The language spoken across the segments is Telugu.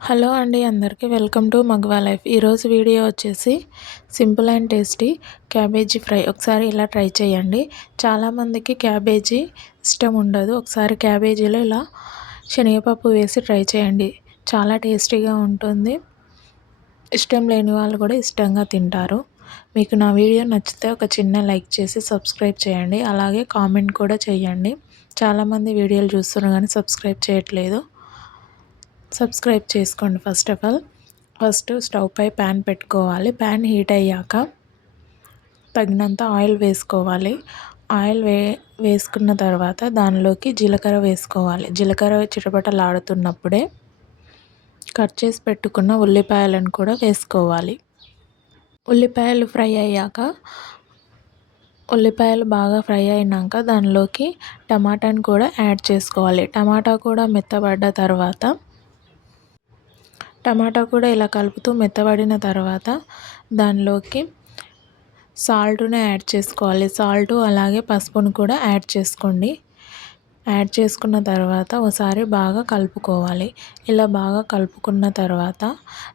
హలో అండి అందరికీ వెల్కమ్ టు మగ్వా లైఫ్. ఈరోజు వీడియో వచ్చేసి simple and tasty cabbage fry. ఒకసారి ఇలా ట్రై చేయండి. చాలామందికి క్యాబేజీ ఇష్టం ఉండదు. ఒకసారి క్యాబేజీలో ఇలా శనగపప్పు వేసి ట్రై చేయండి. చాలా టేస్టీగా ఉంటుంది. ఇష్టం లేని వాళ్ళు కూడా ఇష్టంగా తింటారు. మీకు నా వీడియో నచ్చితే ఒక చిన్న లైక్ చేసి సబ్స్క్రైబ్ చేయండి. అలాగే కామెంట్ కూడా చేయండి. చాలామంది వీడియోలు చూస్తున్నారు కానీ సబ్స్క్రైబ్ చేయట్లేదు. సబ్స్క్రైబ్ చేసుకోండి first of all. First stove pi pan పెట్టుకోవాలి. ప్యాన్ హీట్ అయ్యాక తగినంత ఆయిల్ వేసుకోవాలి. ఆయిల్ వే వేసుకున్న తర్వాత దానిలోకి జీలకర్ర వేసుకోవాలి. జీలకర్ర చిటపటలాడుతున్నప్పుడే కట్ చేసి పెట్టుకున్న ఉల్లిపాయలను కూడా వేసుకోవాలి. ఉల్లిపాయలు ఫ్రై అయ్యాక ఉల్లిపాయలు బాగా ఫ్రై అయినాక దానిలోకి టమాటాని కూడా యాడ్ చేసుకోవాలి. టమాటా కూడా మెత్తబడ్డ తర్వాత టమాటా కూడా ఇలా కలుపుతూ మెత్తబడిన తర్వాత దానిలోకి సాల్ట్ను యాడ్ చేసుకోవాలి. సాల్ట్ అలాగే పసుపును కూడా యాడ్ చేసుకోండి. యాడ్ చేసుకున్న తర్వాత ఒకసారి బాగా కలుపుకోవాలి. ఇలా బాగా కలుపుకున్న తర్వాత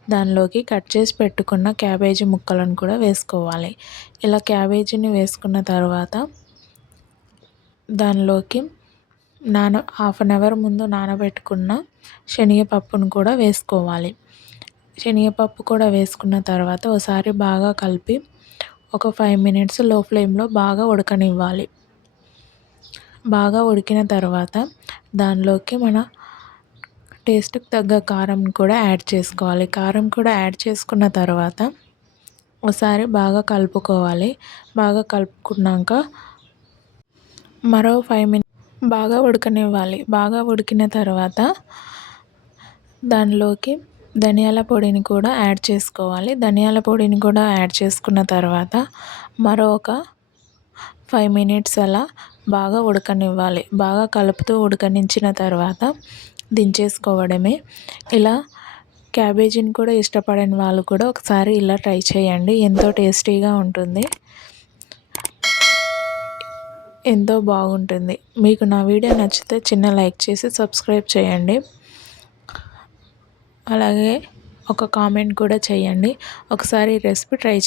దానిలోకి కట్ చేసి పెట్టుకున్న క్యాబేజీ ముక్కలను కూడా వేసుకోవాలి. ఇలా క్యాబేజీని వేసుకున్న తర్వాత దానిలోకి నాన హాఫ్ అన్ అవర్ ముందు నానబెట్టుకున్న శనగపప్పును కూడా వేసుకోవాలి. శనగపప్పు కూడా వేసుకున్న తర్వాత ఒకసారి బాగా కలిపి ఒక ఫైవ్ మినిట్స్లో ఫ్లేమ్లో బాగా ఉడకనివ్వాలి. బాగా ఉడికిన తర్వాత దానిలోకి మన టేస్ట్కి తగ్గ కారం కూడా యాడ్ చేసుకోవాలి. కారం కూడా యాడ్ చేసుకున్న తర్వాత ఒకసారి బాగా కలుపుకోవాలి. బాగా కలుపుకున్నాక మరో ఫైవ్ మినిట్ బాగా ఉడకనివ్వాలి. బాగా ఉడికిన తర్వాత దానిలోకి ధనియాల పొడిని కూడా యాడ్ చేసుకోవాలి. ధనియాల పొడిని కూడా యాడ్ చేసుకున్న తర్వాత మరొక ఫైవ్ మినిట్స్ అలా బాగా ఉడకనివ్వాలి. బాగా కలుపుతూ ఉడకనించిన తర్వాత దించేసుకోవడమే. ఇలా క్యాబేజీని కూడా ఇష్టపడని వాళ్ళు కూడా ఒకసారి ఇలా ట్రై చేయండి. ఎంతో టేస్టీగా ఉంటుంది. ఎంతో బాగుంటుంది. మీకు నా వీడియో నచ్చితే చిన్న లైక్ చేసి సబ్స్క్రైబ్ చేయండి. అలాగే ఒక కామెంట్ కూడా చేయండి. ఒకసారి రెసిపీ ట్రై